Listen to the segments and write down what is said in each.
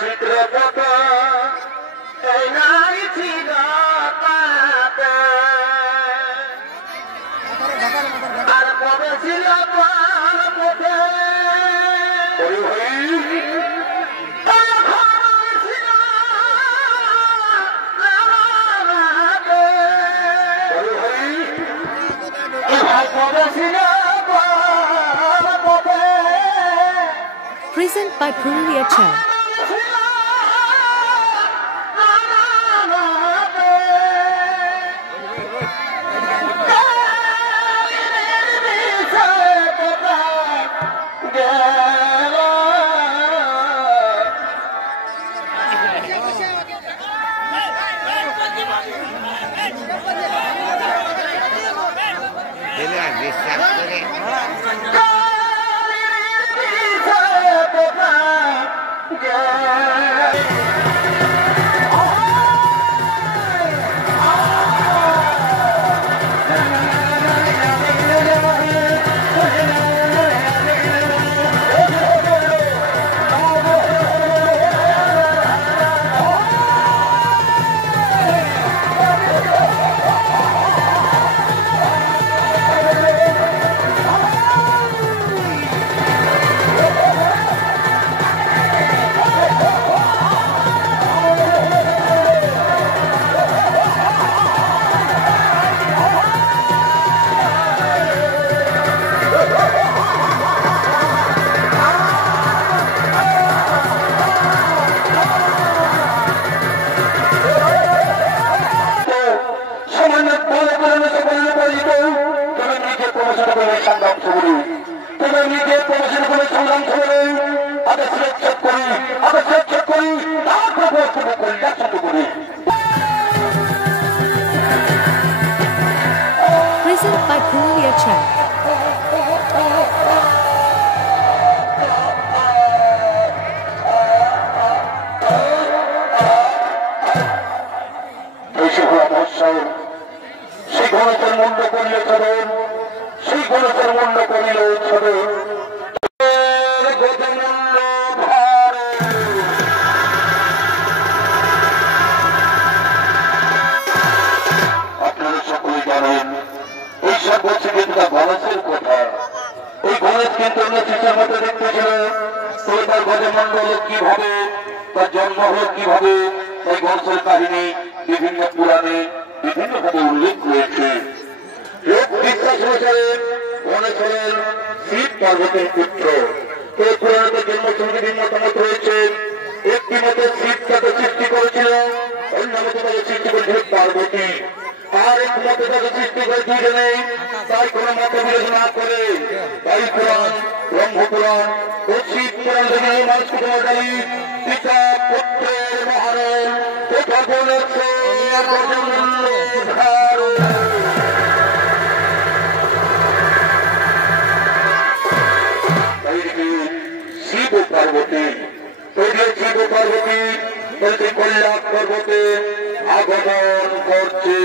চিত্রপট এই নাই ছিল আর কবে ছিল Present by Purulia Chai. Present by Purulia Chai. সেই গণেশের মূল্য করিলে ছড়ন সেই গণেশের মূল্য করিলে ছড়ন আপনারা সকলে জানেন এইসব বলছে কিন্তু গণেশের কথা। এই গণেশ কিন্তু অন্য শিশুর মধ্যে দেখতেছিল তার গজমন্ডল কিভাবে তার জন্ম হল কিভাবে এই গণেশের কাহিনী বিভিন্ন পুরাণে বিভিন্নভাবে উল্লেখ রয়েছে। লোক বিশ্বাস অনুসারে গণেশ হলেন শিব পার্বতীর পুত্র। এই পুরাণের জন্ম বিভিন্ন মতামত রয়েছে। একটি মতে শিব তাকে সৃষ্টি করেছিল, অন্য মতে তাকে সৃষ্টি করেছিল পার্বতী, আর এক মতে তাকে সৃষ্টি করে দুজনেই। তাই কোন মত বিরোধ না করে তাই পুরাণ ব্রহ্মপুরাণ ও শিব পুরাণ থেকে মানুষকে দেওয়া যায় পিতা পুত্রের মহারণ কোথা বলেছে শিব পার্বতী শিব পার্বতী কৈলাস পর্বতে আগমন করছে।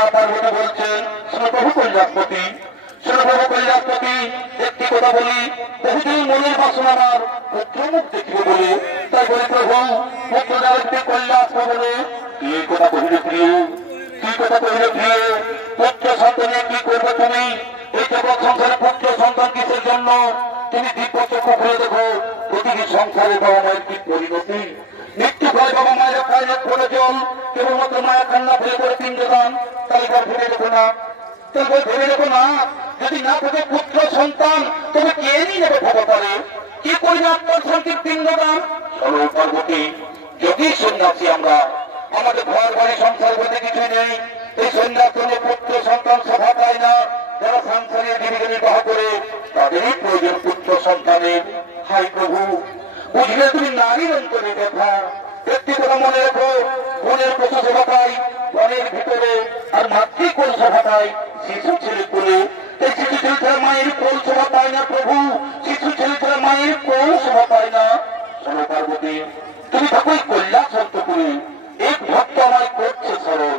মা পার্বতী বলছেন, শোনো প্রভু কৈলাসপতি, শোনো প্রভু কৈলাসপতি, একটি কথা বলি, বহুদিন মনের বাসনা আমার পুত্রমুখ দেখিবে বলে, তাই বলি প্রভু পুত্র একটি কৈলাস ভবনে। কি কথা কহিলে প্রিয়, কি কথা কহিলে প্রিয়, পুত্র সন্তানে কি করবে তুমি? এই জগৎ সংসারে পুত্র সন্তান কিসের জন্য? তুমি দিব্য চক্ষু খুলে দেখো, প্রতিটি সংসারে বাবা মায়ের কি পরিণতি। মৃত্যু ফলে বাবা মায়ের পায়ে পড়ে জল, কেবলমাত্র মায়ের কান্না ফেলে করে পিণ্ডদান। তালিকার ভেবে দেখো না, তারপর ভেবে দেখো না, যদি না থাকে পুত্র সন্তান তবে কে নিয়ে নেবে ভগবানে? কি করবে আপনার শান্তির পিণ্ডদান? চলো পার্বতী, যদি সন্ন্যাসী আমরা, আমাদের ঘর বাড়ি সংসার বলতে কিছু নেই। এই সন্ন্যাস কোনো পুত্র সন্তান সভা পায় না। যারা সংসারে জীবিকা নির্বাহ করে তাদেরই প্রয়োজন পুত্র সন্তানের। হাই প্রভু, বুঝলে তুমি নারীর অন্তরে ব্যথা। একটি কথা মনে রেখো, বনের পশু সভা পাই বনের ভিতরে, আর মাতৃকোল সভা পাই শিশু ছেলে কোলে। এই শিশু ছেলে ছাড়া মায়ের কোল সভা পায় না প্রভু, শিশু ছেলে ছাড়া মায়ের কোল সভা পায় না। শোনো পার্বতী, তুমি থাকো কৈলাস অন্তপুরে। এক ভক্ত আমায় করছে স্মরণ,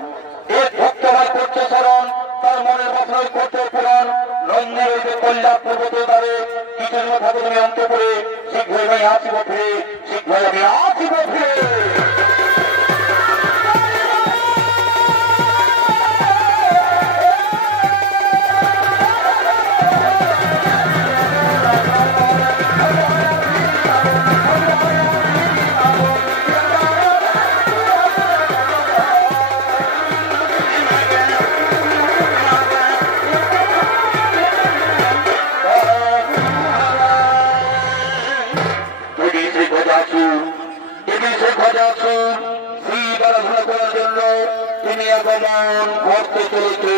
এক ভক্ত আমায় করছে স্মরণ, তার মনের বাসনায় করছে পুরাণ। নন্দী হইবে কৈলাস পর্বত দ্বারে, কিছু থাকো তুমি অন্তপুরে। শীঘ্রই আমি আসিব ফিরে, শীঘ্রই আমি আসিব ফিরে। তিনি আগমন করতে চলেছে।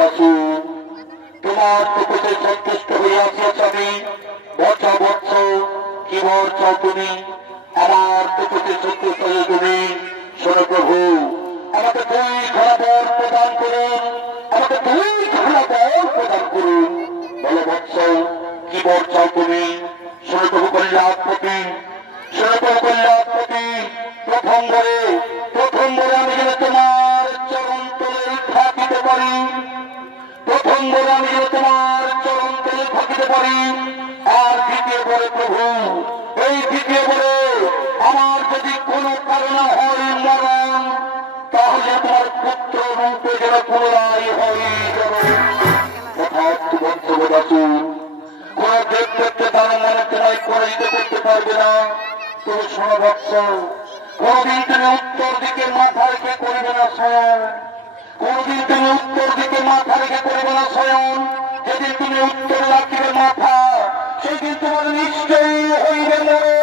বাসু তোমার প্রকৃতি সন্তুষ্ট হইয়াছিয়াছ আমি বৎসা বৎস কি বর চাও তুমি আমার প্রকৃতি সন্তুষ্ট হয়ে তুমি শোনো প্রভু আমাকে দুই ঘোড়া বর প্রদান করুন আমাকে দুই ঘোড়া বর প্রদান করুন বলো বৎস কি বর চাও তুমি শোনো প্রভু কল্যাণপতি শোনো প্রভু কল্যাণপতি প্রথম বরে আমি যেন তোমার চরণ তলে থাকিতে পারি প্রথম বলে আমি যেন তোমার চরণ তলে থাকিতে পারি আর দ্বিতীয় বলে প্রভু এই দ্বিতীয় বলে আমার যদি কোনো কারণে হয় মরণ তাহলে তোমার পুত্র রূপে যেন পুনরায় হয় যথার্থ বদ্ধবোধ আসুন কোন দেব করতে তার মনে তোমায় পরাজিত করতে পারবে না তুমি শোনো বৎস কোনদিন তুমি উত্তর দিকে মাথা রেখে করবে না স্বয়ং কোনদিন তুমি উত্তর দিকে মাথা রেখে করবে না স্বয়ং যেদিন তুমি উত্তর রাখিবে মাথা সেদিন তোমার নিশ্চয়ই হইবে মরে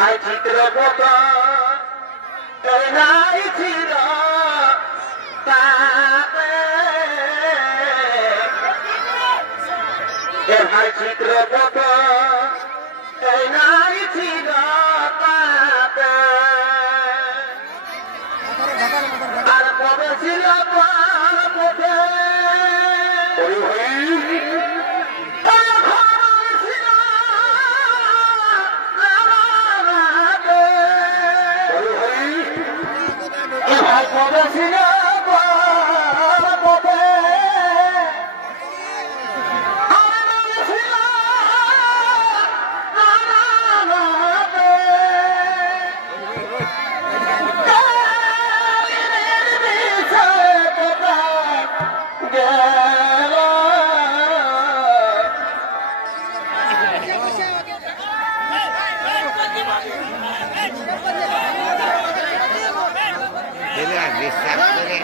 ভাই চিত্র কথা নাই ছিল ভাই চিত্র কথা নাই ছিল আর কবে ছিল পথে বিশ্বাস করে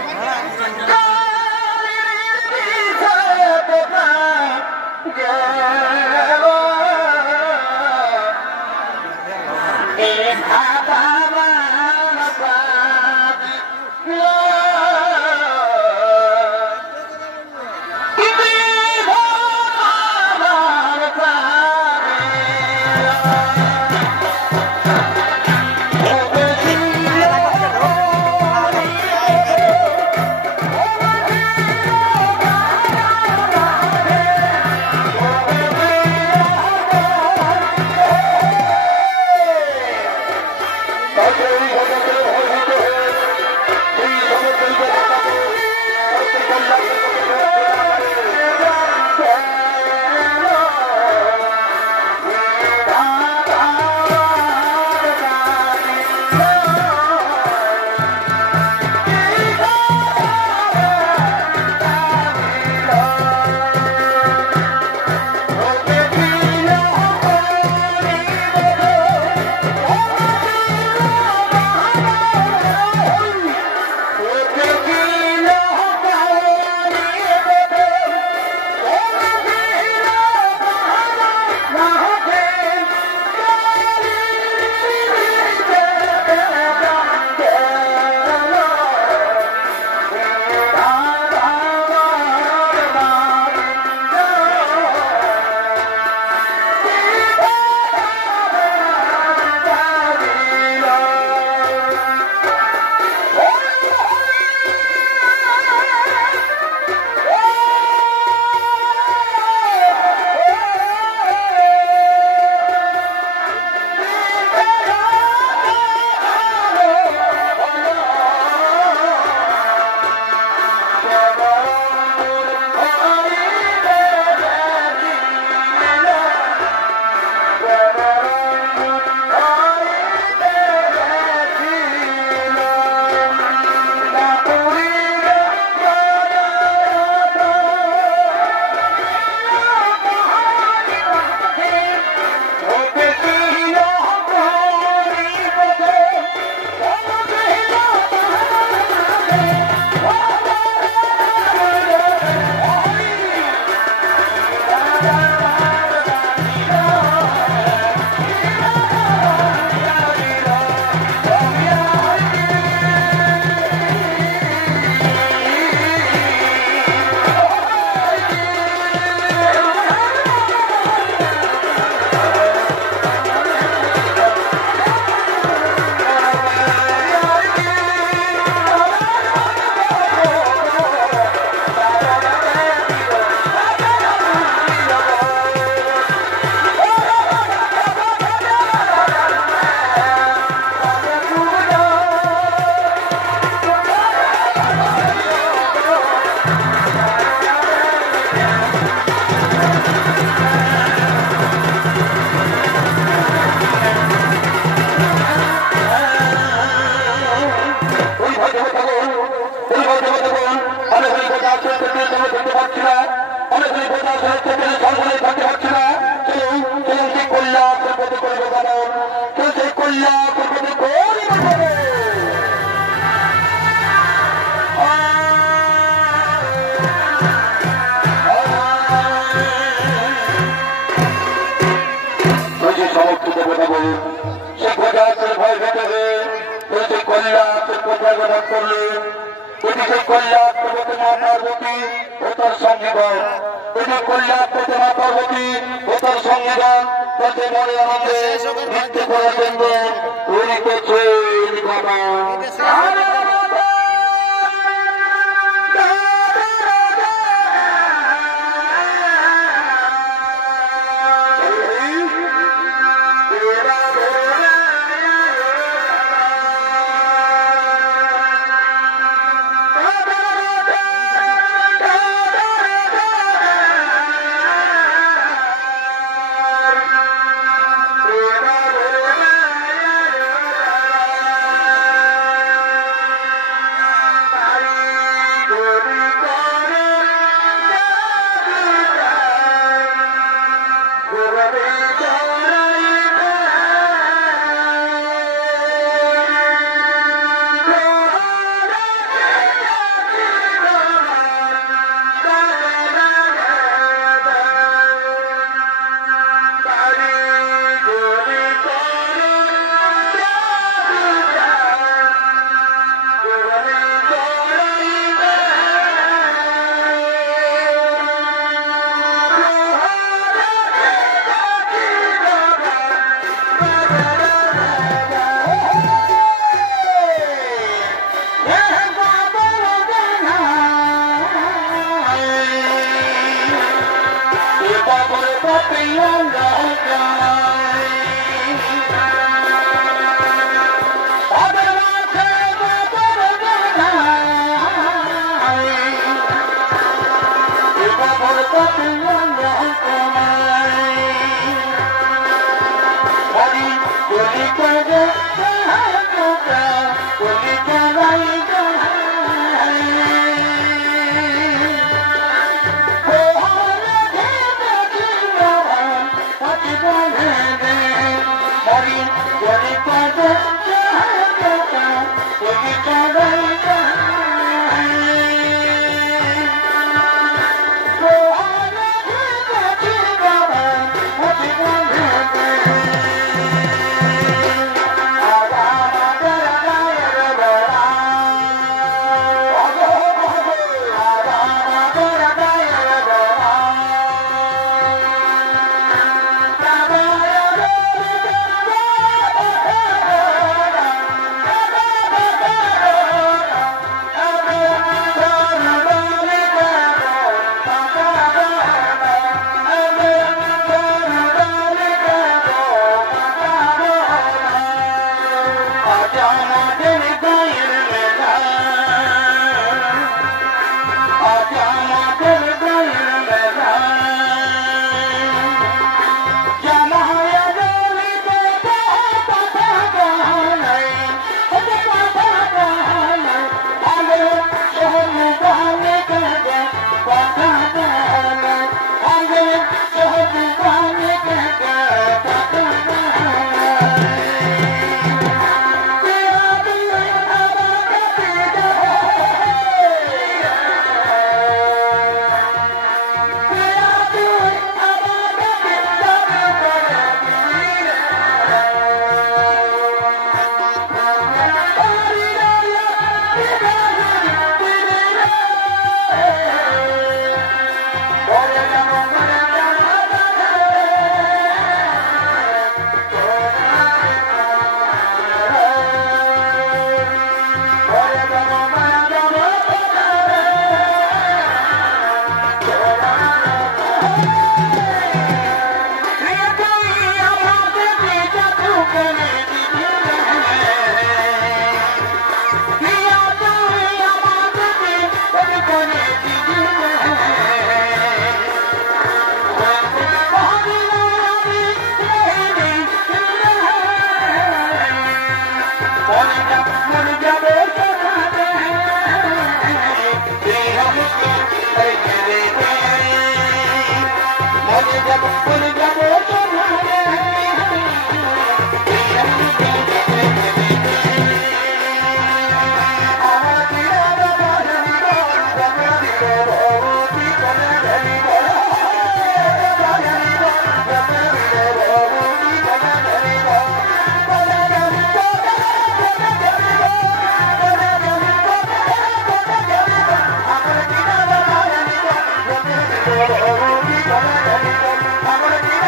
I'm gonna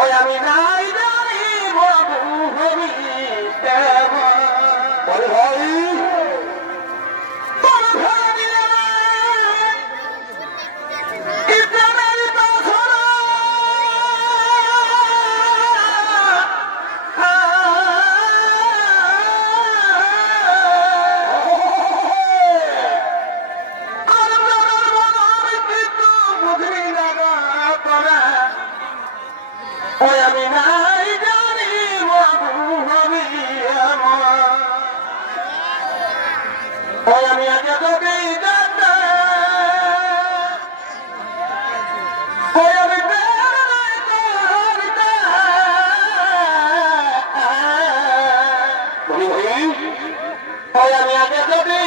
ওই আমি নাই জানি বাবু হবি কেমন ভাই আমি নাই জানি বাবু হবি আমি আগে তোকে আমি আগে তোকে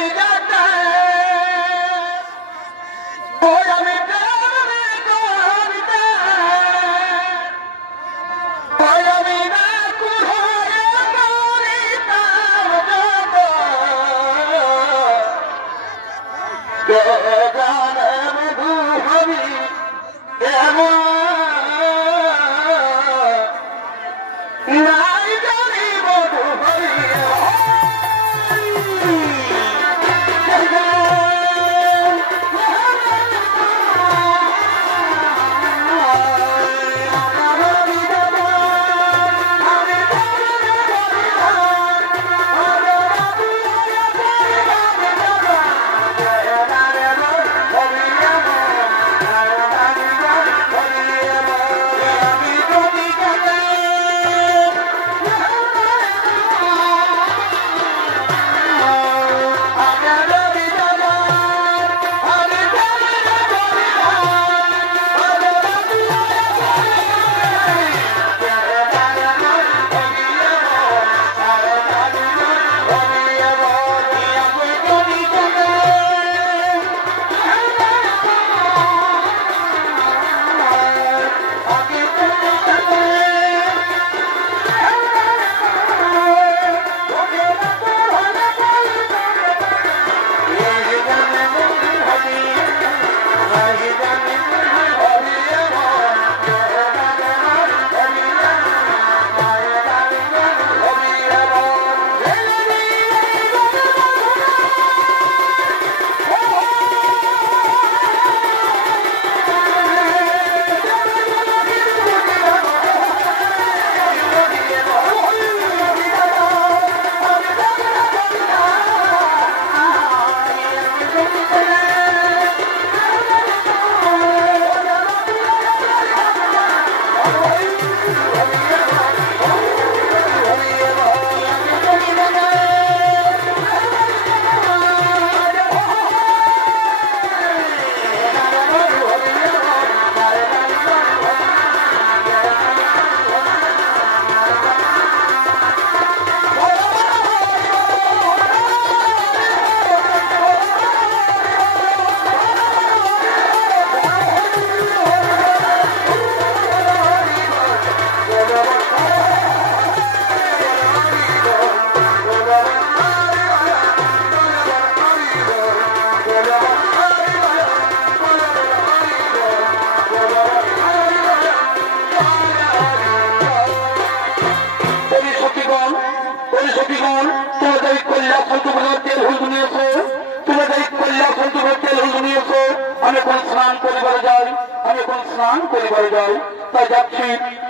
আমি স্নান পরিবারে যাই, আমি এখন স্নান পরিবারে যাই, তাই যাচ্ছি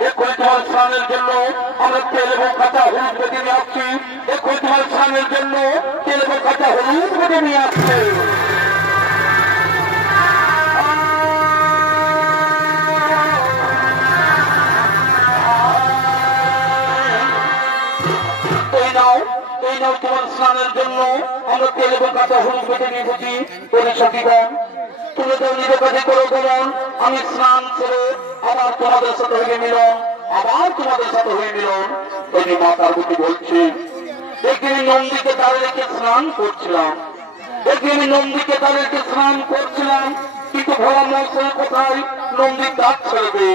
এক্ষুনি তোমার স্নানের জন্য আমরা তেল এবং কাঁচা হলুদ বেঁধে নিয়ে আসছি। এক্ষুনি তোমার স্নানের জন্য তেল এবং কাঁচা হলুদ বেঁধে নিয়ে আসছে। এই নাও তোমার স্নানের জন্য আমরা তেল এবং কাঁচা হলুদ বেঁধে নিয়ে এসেছি। সখীগণ তুমি তো নিজে কাজে করো কেমন, আমি স্নান ছেড়ে আবার তোমাদের সাথে হয়ে মিলন, আবার তোমাদের সাথে হয়ে মিলন। এই মা পার্বতী বলছি, একদিন নন্দীকে তার রেখে স্নান করছিলাম, একদিন নন্দীকে তার রেখে স্নান করছিলাম, কিন্তু ভোলা মহোৎসব কোথায় নন্দী দাঁত ছেড়েবে,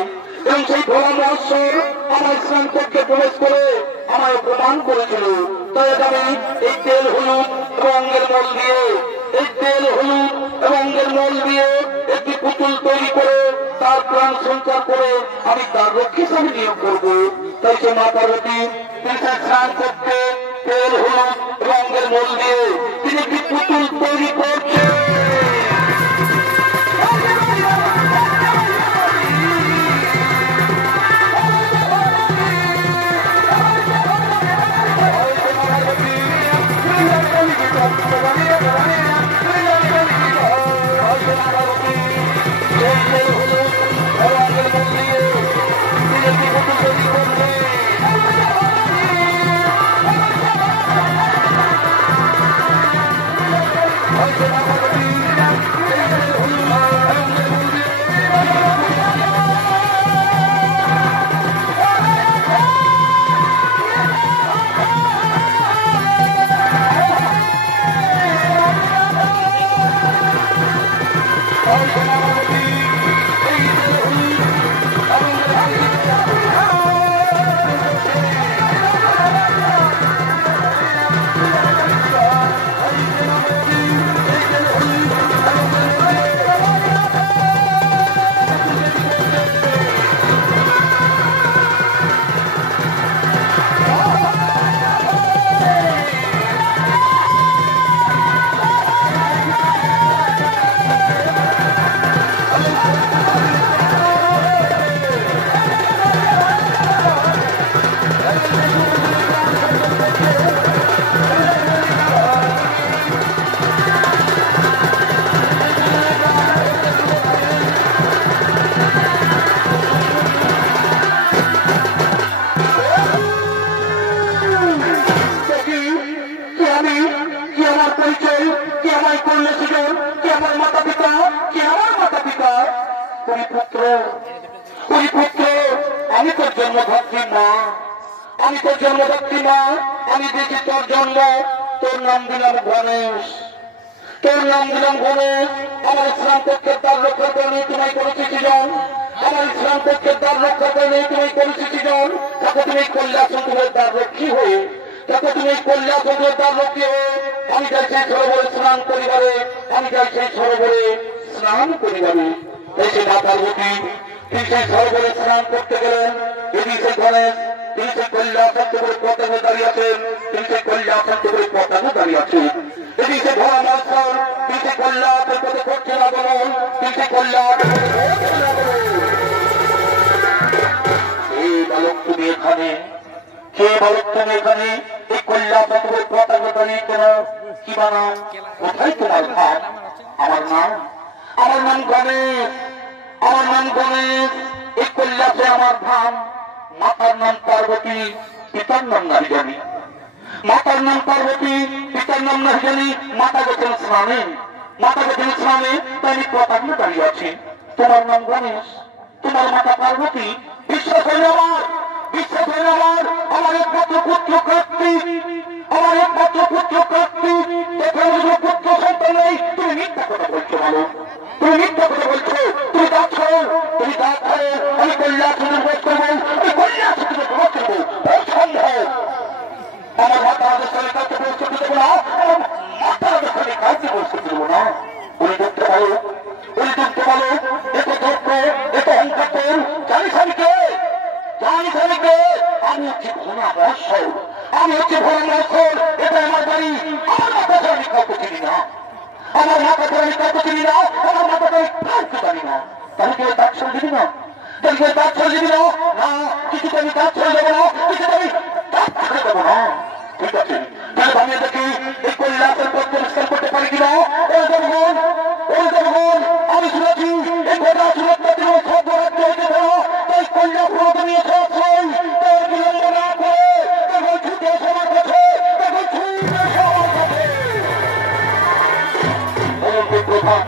এবং সেই ভোলা মহোৎসব আমার স্নান করতে প্রবেশ করে আমায় প্রমাণ করেছিল। তাই আমি এই তেল হলুদ এবং অঙ্গের মল দিয়ে, এই তেল হলুদ এবং অঙ্গের মল দিয়ে একটি পুতুল তৈরি করে তার প্রাণ সঞ্চার পরিষ্কার করে আমি তার রক্ষী হিসাবে নিয়োগ করবো। তাই সে মা পার্বতী তিনি স্নান করতে তেল হলুদ রঙের মল দিয়ে তিনি একটি পুতুল তৈরি করছে। আমি তোর জন্মদাত্রী মা, আমি তোর জন্মদাত্রী মা, আমি দেখি তোর জন্ম, তোর নাম দিলাম গণেশ, তোর নাম দিলাম গণেশ। আমার ইসলাম পক্ষের দ্বার রক্ষা করে নেই তোমায় করেছি সৃজন, আমার ইসলাম পক্ষের দ্বার রক্ষা করে নেই তোমায় করেছি সৃজন। তাকে তুমি কল্যাণের দ্বার রক্ষী হয়ে, তাকে তুমি কল্যাণের দ্বার রক্ষী হয়ে আমি যাই সেই সরোবরে স্নান করিবারে, আমি যাই সেই সরোবরে স্নান করিবারে। এই সে মা পার্বতী তিনি সেই সরোবরে স্নান করতে গেলেন। এটি সেই গণেশ তিনি সেই কল্যাণ করে পতাকা দাঁড়িয়ে আছেন, তিনি সেই কল্যাণ করে পতাকা দাঁড়িয়ে আছেন। এটি সে ভোলা মাস্টার তিনি সেই কল্যাণের পথে করছেন আগমন, তিনি সেই কল্যাণ। এই বালক তুমি এখানে, কে বালক তুমি এখানে, এই কল্যাণ করে পতাকা দাঁড়িয়ে কেন, কি বানাম, কোথায় তোমার ভাব? আমার নাম, আমার নাম গণেশ, আমার নাম গণেশ। এই কল্যাণে আমার ধাম। মাতার নাম পার্বতী, পিতার নাম নাহি জানি, মাতার নাম পার্বতী, পিতার নাম নাহি জানি। মাতা গেছেন স্নানে, মাতা গেছেন স্নানে, তাই আমি পতাকা দাঁড়িয়ে আছি। তোমার নাম গণেশ, তোমার মাতা পার্বতী। বিশ্বাস হইল আমার, বিশ্বাস হইল আমার, আমার একমাত্র পুত্র কার্তিক, আমার একমাত্র পুত্র কার্তিক। দেখো পুত্র সন্তান নেই, তুমি মিথ্যা কথা বলছো ভালো, তুমি মিথ্যা কথা বলছো। তুমি দাঁত ছাড়ো, তুমি দাঁত ছাড়ো, আমি কল্যাণ সুন্দর বোধ করবো, আমি কল্যাণ সুন্দর বোধ করবো। অসম্ভব, আমার মাতা রাজস্থানে কাউকে পরিস্থিতি দেবো না, আমার মাতা রাজস্থানে কাউকে পরিস্থিতি দেবো না। উনি দেখতে পারো, উনি দেখতে পারো, এত ধৈর্য, এত অহংকার, জানিস আমি কে, জানিস আমি কে? আমি হচ্ছি ভোলা মহোৎসব, আমি হচ্ছি ভোলা মহোৎসব। এটা আমার বাড়ি, আমার মাতা আমি কাউকে চিনি না, আমার মাতাকে আমি কাউকে চিনি না, আমার মাতাকে আমি কাউকে জানি না। তাহলে কেউ দাঁত ছেড়ে দিবি না, তাহলে কেউ দাঁত ছেড়ে দিবি না, না কিছুতে আমি দাঁত ছেড়ে দেবো না, কিছুতে আমি দাঁত ছেড়ে দেবো না। ঠিক আছে, তাহলে আমি দেখি এই কল্যাণের পথ পরিষ্কার করতে পারি কিনা। ওই জনগণ, ওই জনগণ, আমি শুনেছি এই ঘটনা সুরক্ষা দিল সব বরাদ্দ হয়েছে ধরো, তাই কল্যাণ পুরোটা নিয়ে সব হই, তাই বিলম্ব না করে এখন ছুটে সবার কাছে, এখন ছুটে সবার কাছে। প্রধান,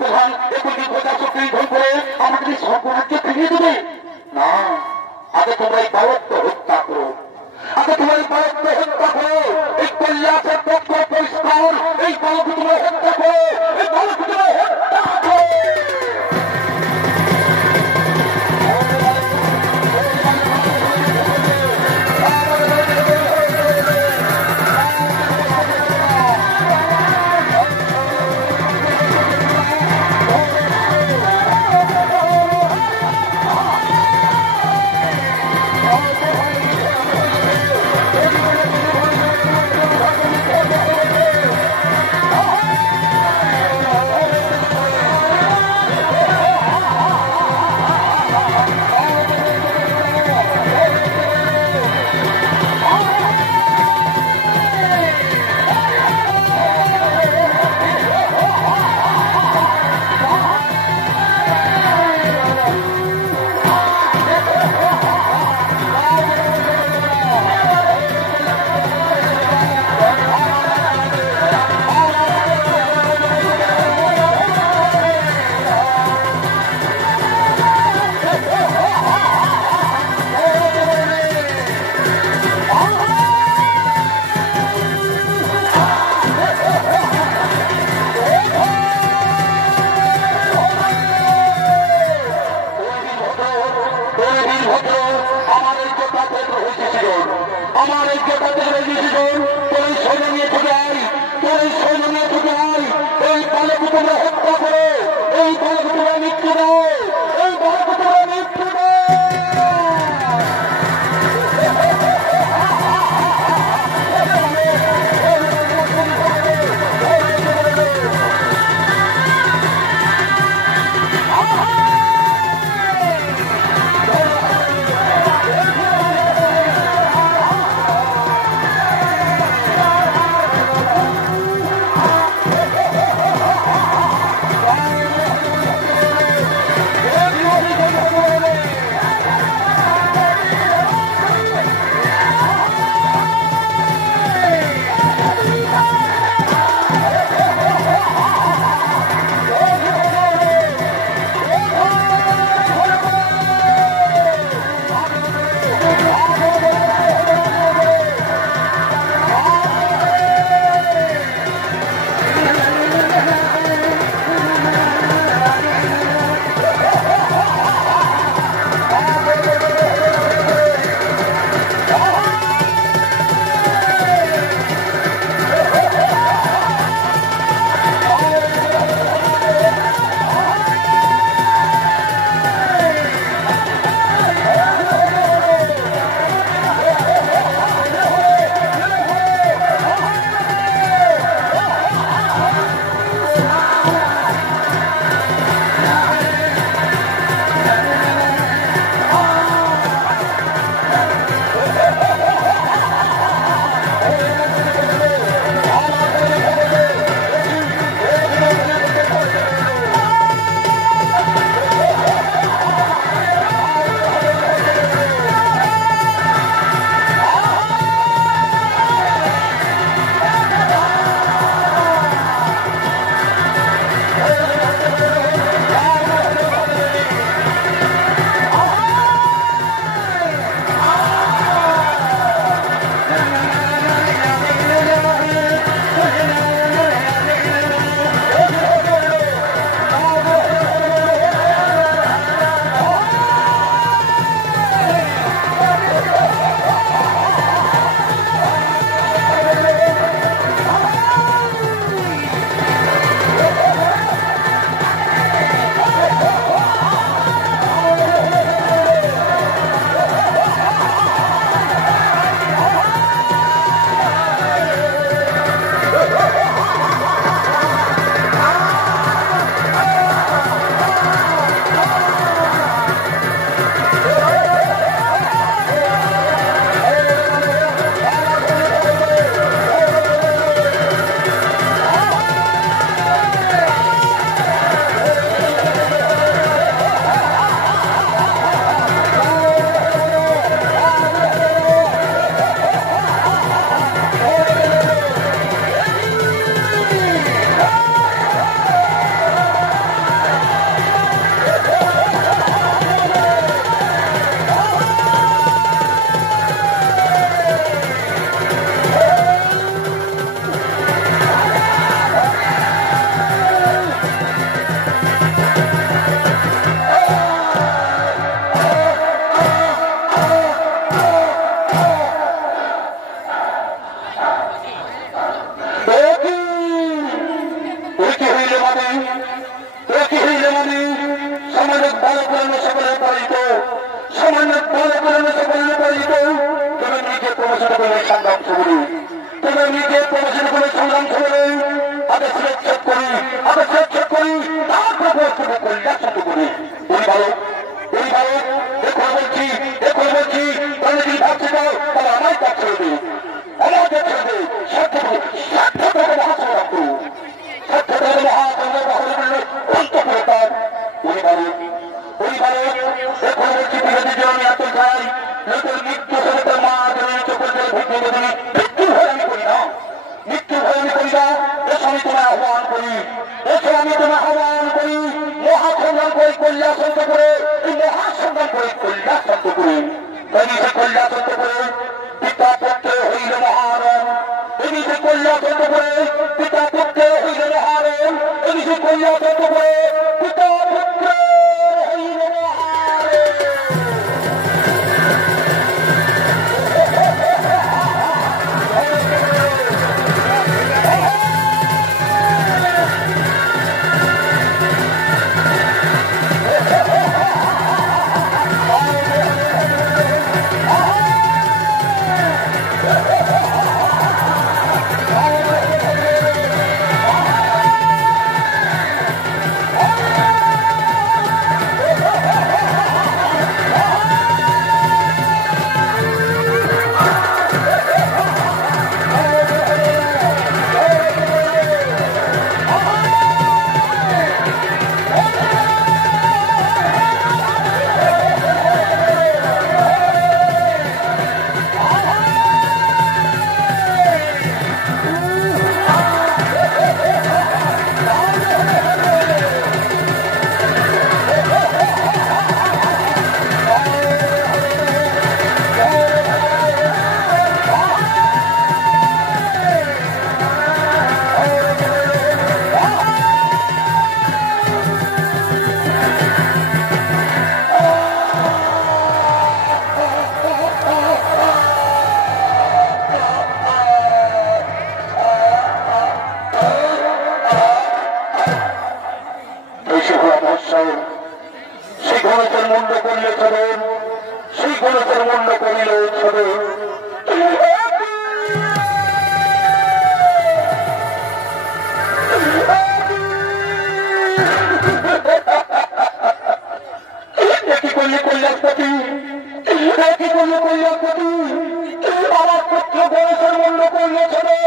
প্রধান একুশি ঘটা শক্তি ধন করে আমাদের সর্বরাজ্য ফিরিয়ে দেবে না। আগে তোমরা এই বালককে হত্যা করো, আগে তোমার এই বালককে হত্যা করো। এই কল্যাণের পক্ষ পরিষ্কার, এই বালক তোমরা হত্যা করো, এই বালক তোমরা হত্যা করো। তার মা জনের চোখের জল ভিতরে যদি মৃত্যুর ভয় আমি করি না, মৃত্যুর ভয় আমি করি না, এসে আমি তোমায় আহ্বান করি, এসে আমি তোমায় আহ্বান করি, মহাসংগ্রাম করে কল্যাণান্ত করে, এই মহাসংগ্রাম করে কল্যাণান্ত করি। তিনি সে কল্যাণান্ত করে পিতা পুত্র হইল মহারণ, তিনি সে কল্যাণান্ত করে পিতা পুত্র হইল মহারণ, তিনি সে কল্যাণান্ত করে পিতা পুত্র হইল মহারণ। সেই গণেশের মূল্য করিলে ছবে, সেই গণেশের মূল্য করিলে ছবে। একই করলে কল্যাণপতি, একই করলে কল্যাণপতি, আমার পুত্র গণেশের মূল্য করিলে ছবে,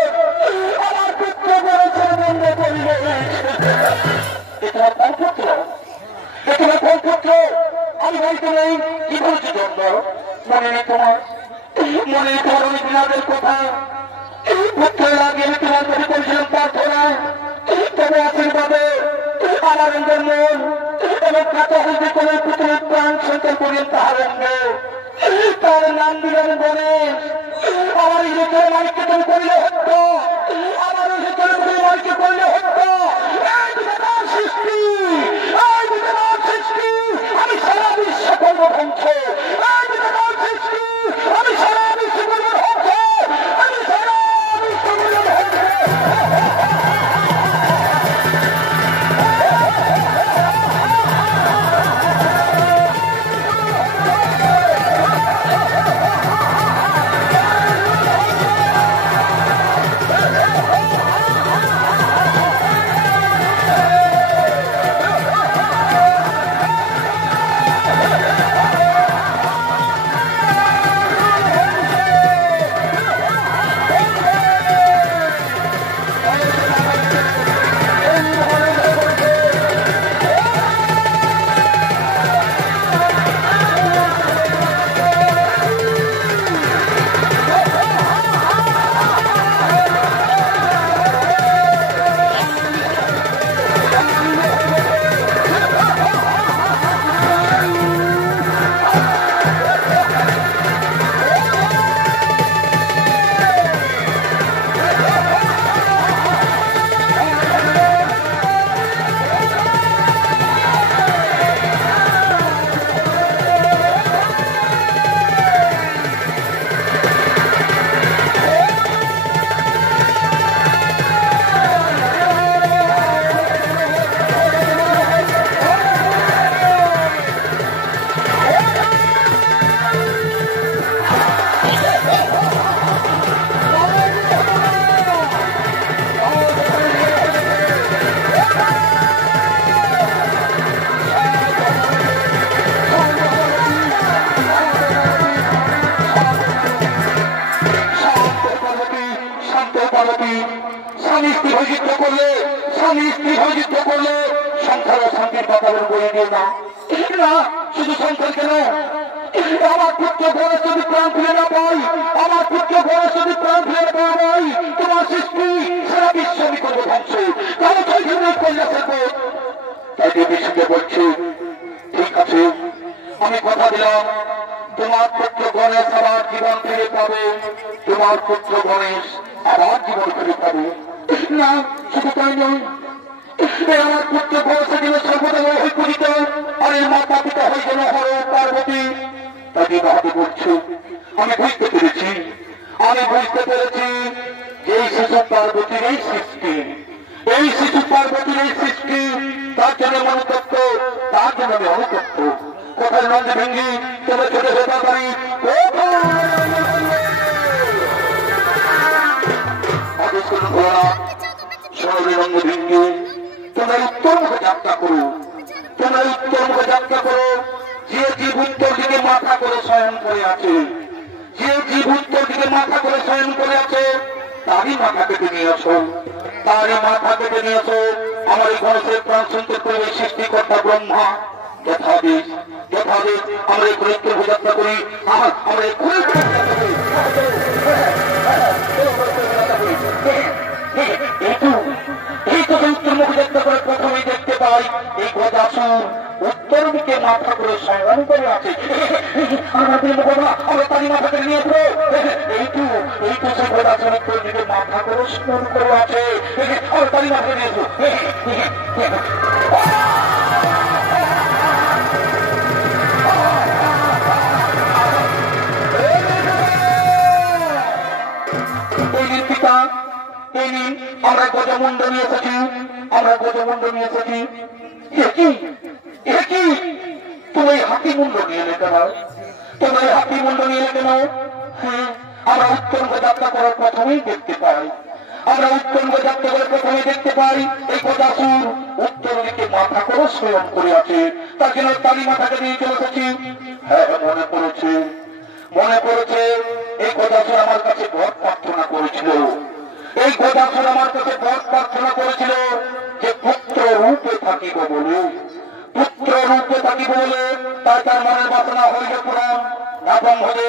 আমার পুত্র গণেশের মূল্য করিলে। তোমার কোন পুত্র? তোমার কোন পুত্র? আমি বলতে নেই কি বলছি জন্ম, মনে নেই তোমার? মনে নেই তোমার ওই দিনাদের কথা? পুত্রের আগে আমি তোমার কাছে করেছিলাম প্রার্থনা, তবে আশীর্বাদে আমার অঙ্গের মন এবং কাটা হইতে কোনো পুত্রের প্রাণ সন্তান করিলেন তাহার অঙ্গে, তার নাম দিলেন গণেশ। আমার ইলেকট্রের মালিককে তুমি করিলে হত্যা, আমার ইলেকট্রের মালিককে করিলে হত্যা। সৃষ্টি আমি সারা বিশ্ব করবো ধ্বংস, সৃষ্টি আমি সারা বিশ্ব করবো ধ্বংস, আমি সারা বিশ্ব করবো ধ্বংস। স্বামী স্ত্রী যুদ্ধ করলে, স্বামী স্ত্রী যুদ্ধ করলে সংসার ও শান্তির বাতাবরণ বয়ে দিয়ে না, শুধু সংসার কেন, আমার পুত্র গণেশ যদি প্রাণ ফিরে না পাই, আমার পুত্র গণেশ যদি প্রাণ ফিরে পাওয়া নাই, তোমার সৃষ্টি সারা বিশ্ব আমি করবো ধ্বংস। তাহলে চৈতন্য কন্যা থাকবো। তাই বিষ্ণুকে বলছে, ঠিক আছে, আমি কথা দিলাম, তোমার পুত্র গণেশ আবার জীবন ফিরে পাবে, তোমার পুত্র গণেশ আবার জীবন ফিরে পাবে। না, শুধু তাই নয়, আমার পুত্র গণেশ গেল সর্বদা হয়ে পূজিত, আর এর মাতা পিতা হয়ে গেল হর পার্বতী। তাকে বাহাদুর বলছে, আমি বুঝতে পেরেছি, আমি বুঝতে পেরেছি যে এই শিশু পার্বতীর এই সৃষ্টি, এই শিশু পার্বতীর এই সৃষ্টি, তার জন্য মনুতত্ত্ব, তার জন্য আমি অনুতত্ত্ব। কোথায় নন্দী ভেঙ্গি তবে ছোট হতে পারি, সোনালী রঙ্গ ভেঙ্গি তোমরা উত্তর মুখে যাত্রা করো, তোমরা উত্তর মুখে যাত্রা করো। যে জীব উত্তর দিকে মাথা করে শয়ন করে আছে, যে জীব উত্তর দিকে মাথা করে শয়ন করে আছে, তারই মাথা কেটে নিয়ে আসো, তারই মাথা কেটে নিয়ে আসো। আমার এই গণেশের প্রাণ সঞ্চার করে সৃষ্টিকর্তা ব্রহ্মা যথাদেশ, যথাদেশ আমরা এই উত্তর মুখে যাত্রা করি, আমরা এই উত্তর মুখে যাত্রা করে প্রথমেই দেখতে পাই এই গদাসুর উত্তর দিকে মাথা করে শয়ন করে আছে। আমাদের মুখা আমরা তারই মাথা করে নিয়ে আসবো। এইটু সে গদাসুর উত্তর দিকে মাথা করে শয়ন করে আছে, আমরা তারই মাথা নিয়ে আসবো। পিতা আমরা গজমুণ্ড নিয়ে এসেছি, আমরা গজমুণ্ড নিয়ে এসেছি। তুমি হাতি মুন্ড নিয়ে এলে কেন? তুমি হাতি মুন্ড নিয়ে এলে কেন? হ্যাঁ, আমরা উত্তরঙ্গ যাত্রা করার প্রথমেই দেখতে পাই, আমরা উত্তরঙ্গ যাত্রা করে প্রথমেই দেখতে পাই এই গদাসুর উত্তর দিকে মাথা করে শয়ন করে আছে, তার জন্য তারই মাথাকে নিয়ে চলে এসেছি। হ্যাঁ, মনে পড়েছে, মনে পড়েছে, এই গদাসুর আমার কাছে বর প্রার্থনা করেছিল, এই গদাসুর আমার কাছে বর প্রার্থনা করেছিল যে পুত্র রূপে থাকিব বলে, পুত্র রূপে থাকিব বলে। তাই তার মনের বাসনা হইল পুরাণ এবং হলে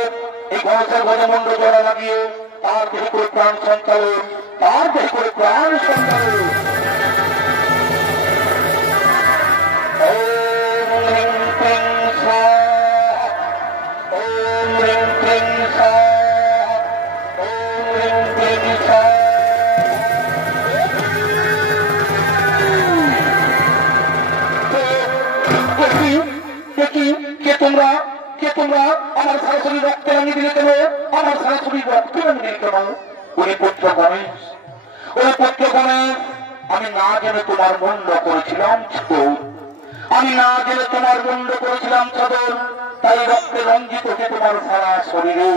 এই গণেশের গজমণ্ড জোড়া লাগিয়ে তার দেহ করে প্রাণ সঞ্চালন, তার দেহ করে প্রাণ সঞ্চালন। ওম রিং ক্রিং স্বাহা, ওম রিং ক্রিং স্বাহা, ওম রিং ক্রিং স্বাহা। কে তোমরা আমার সরাসরি রক্ত রাঙিয়ে দিলে কেন? আমার সরাসরি রক্ত রাঙিয়ে দিলে কেন? ওই পুত্র গণেশ, ওই পুত্র গণেশ, আমি না জেনে তোমার মুন্ড করেছিলাম ছোট, আমি না জেনে তোমার মুন্ড করেছিলাম সদর, তাই রক্তে রঞ্জিত হয়ে তোমার সারা শরীরে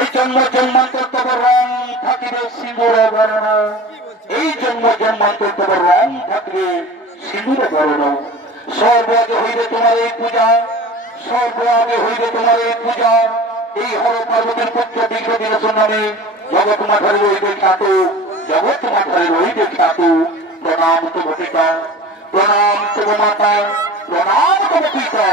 এই জন্ম জন্মান্তর তোমার রং থাকিবে সিঁদুর বর্ণ, এই জন্ম জন্মান্তর তোমার রং থাকবে সিঁদুর বর্ণ। সর্ব আগে হইবে তোমার এই পূজা, সর্ব আগে হইবে তোমার এই পূজা। এই হর পার্বতীর পুত্র বিশ্বদিনের নামে জগৎ মাথারে রইবে খ্যাত, জগৎ মাথারে রইবে খ্যাত। প্রণাম তব পিতা, প্রণাম তব মাতা, প্রণাম তব পিতা।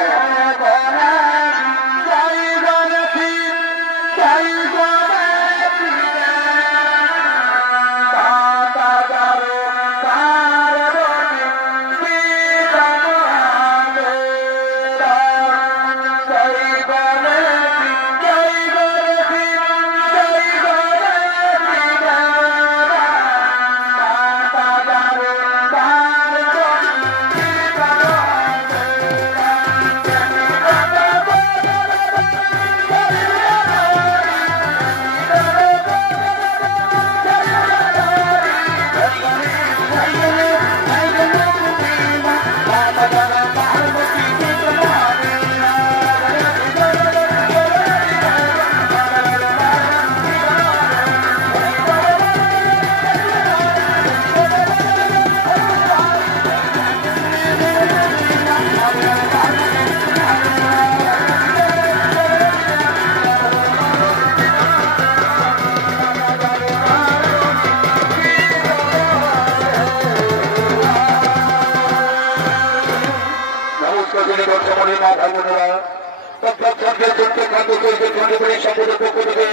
আজকে চলছে চন্দ্রপুরী সম্পদের পক্ষ থেকে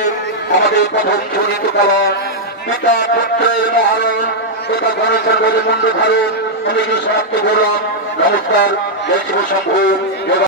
আমাদের প্রথম ঝুলিত কলা পিতা পুত্রের মহারণ তথা গণেশের গজমন্ড ধারণ আমি সমাপ্ত করলাম। নমস্কার, জয় শিব শম্ভু।